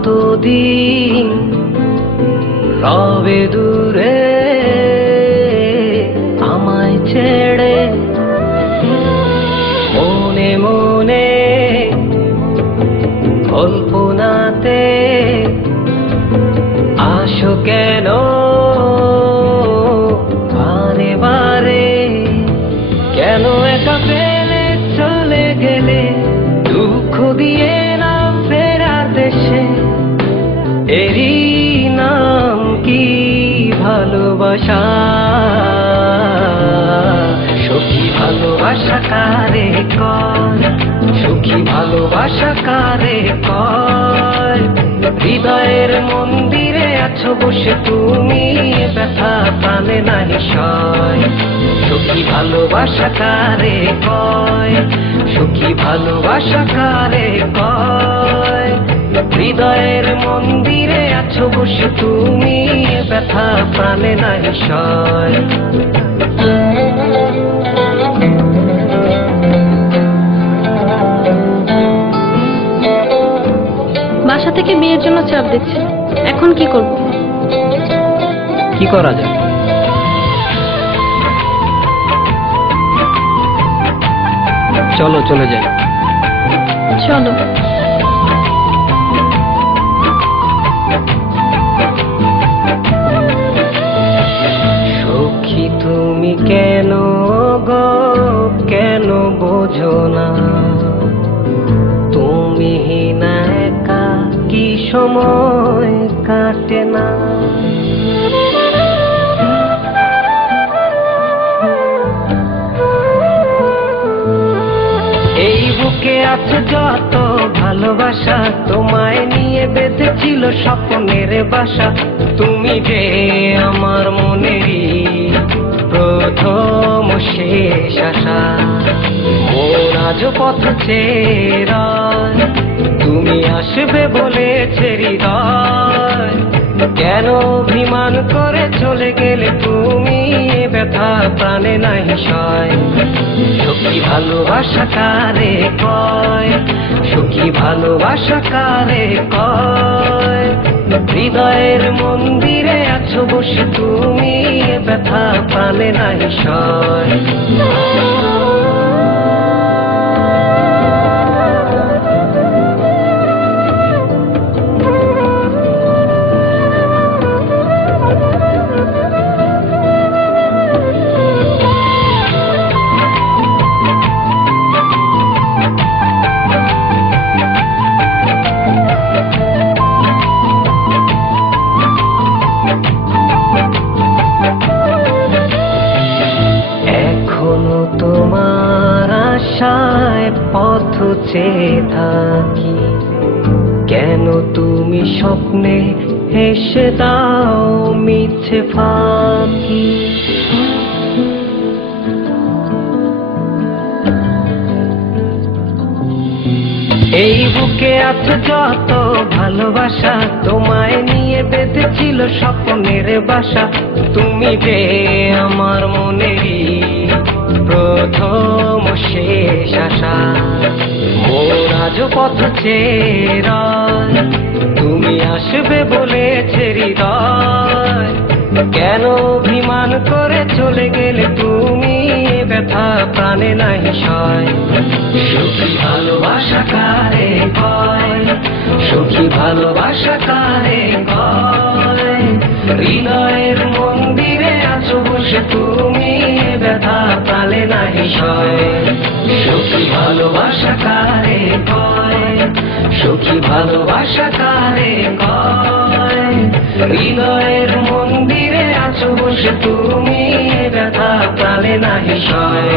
কতদিন রবে দূরে আমায় ছেড়ে, মনে মনে কল্পনাতে আসো কেন বারে বারে, কেন একা ফেলে চলে গেলে, দুঃখ দিয়ে না ফেরার দেশে, এরই নাম কি ভালোবাসা? সখী ভালোবাসা কারে কয়, সখী ভালোবাসা কারে কয়? হৃদয়ের মন্দিরে আছো বসে তুমি, ব্যথা প্রাণে নাহি সয়। সখী ভালোবাসা কারে কয়, সখী ভালোবাসা কারে কয়? হৃদয়ের মন্দিরে আছো বসে তুমি, ব্যথা প্রাণে নাহি সয়। বাসা থেকে বিয়ের জন্য চাপ দিচ্ছে, এখন কি করব? কি করা যায়? চলো চলে যাই। চলো। সখী তুমি কেন গো, কেন বোঝো না? তুমি না একা কি সময় কাটে না? এই বুকে আছে যত ভালোবাসা, তোমায় নিয়ে বেঁধেছিল স্বপ্নের বাসা। তুমি যে আমার মনেরই প্রথম শেষ আশা, মন আজ পথ চেরা, তুমি আসবে বলেছে হৃদয়। কেন অভিমান করে চলে গেলে তুমি, ব্যথা প্রাণে নাহি সয়। সখী ভালোবাসা কারে কয়, সখী ভালোবাসা কারে কয়? হৃদয়ের মন্দিরে আছো বসে তুমি, ব্যথা প্রাণে নাহি সয়। তোমার আশায় পথ চেয়ে থাকি, কেন তুমি স্বপ্নে হেসে দাও মিছে ফাঁকি? এই বুকে আছে যত ভালোবাসা, তোমায় নিয়ে বেঁধেছিল স্বপ্নের বাসা। তুমি যে আমার মনেরই প্রথম শেষ আশা, মোর আজ পথ চেরা, তুমি আসবে বলেছে হৃদয়। কেন অভিমান করে চলে গেলে তুমি, ব্যথা প্রাণে নাহি সয়। সখী ভালোবাসা কারে কয়, সখী ভালোবাসা কারে কয়? হৃদয়ের মন্দিরে আছো বসে তুমি, ব্যথা প্রাণে নাহি সয়। সখী ভালোবাসা কারে কয়, সখী ভালোবাসা কারে কয়? হৃদয়ের মন্দিরে আছো বসে তুমি, ব্যথা প্রাণে নাহি সয়।